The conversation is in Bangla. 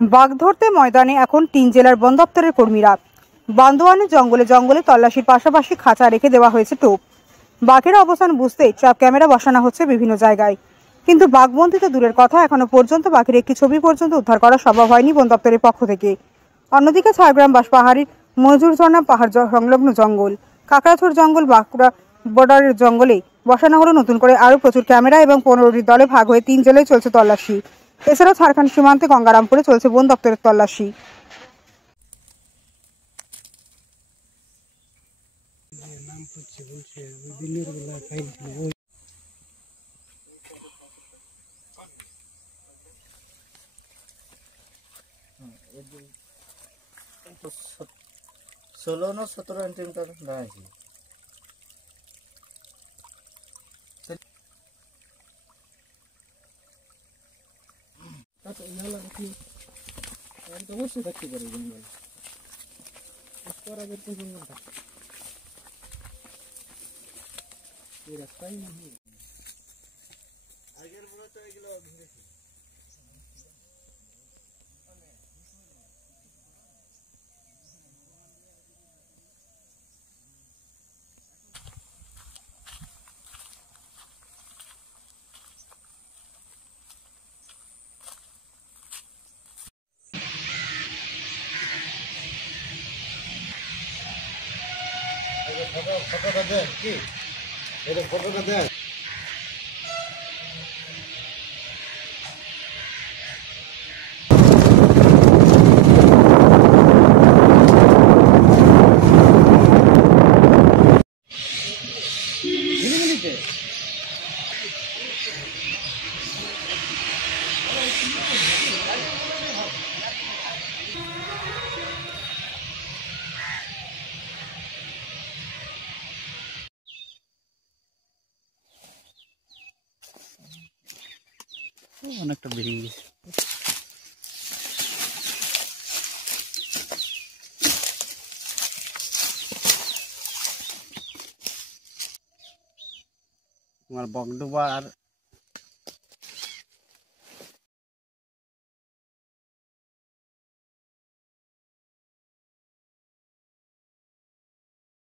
বাঘ ধরতে ময়দানে এখন ৩ জেলার বন দপ্তরের কর্মীরা। বান্দোয়ানের জঙ্গলে জঙ্গলে তল্লাশির পাশাপাশি খাঁচা রেখে দেওয়া হয়েছে টোপ। বাঘের অবস্থান বুঝতে ট্র্যাপ ক্যামেরা বসানো হচ্ছে বিভিন্ন জায়গায়, কিন্তু বাঘবন্দি তো দূরের কথা, এখনো পর্যন্ত বাঘের একটি ছবি পর্যন্ত উদ্ধার করা সম্ভব হয়নি বন দপ্তরের পক্ষ থেকে। অন্যদিকে ছাড়গ্রাম বাঁশপাহাড়ির মজুরঝর্ণা পাহাড় সংলগ্ন জঙ্গল, কাকড়াঝোড় জঙ্গল, বাঁকুড়া বর্ডারের জঙ্গলে বসানো হলো নতুন করে আরও প্রচুর ক্যামেরা এবং ১৫টি দলে ভাগ হয়ে ৩ জেলায় চলছে তল্লাশি। এছাড়াও ঝাড়খণ্ড সীমান্তে গঙ্গারামপুরে চলছে বন দপ্তরের তল্লাশি। ষোলো না 17 সেন্টিমিটার দাঁড়াইছি। অবশ্যই থাকতে পারে জঙ্গল, রাস্তাই আগের বলে তো এগুলো ঘুরেছি। ফটোটা দেখ, কি এটা ফটোটা দেখ। অনেকটা বেরিয়ে গেছে। তোমার বকডুবা আর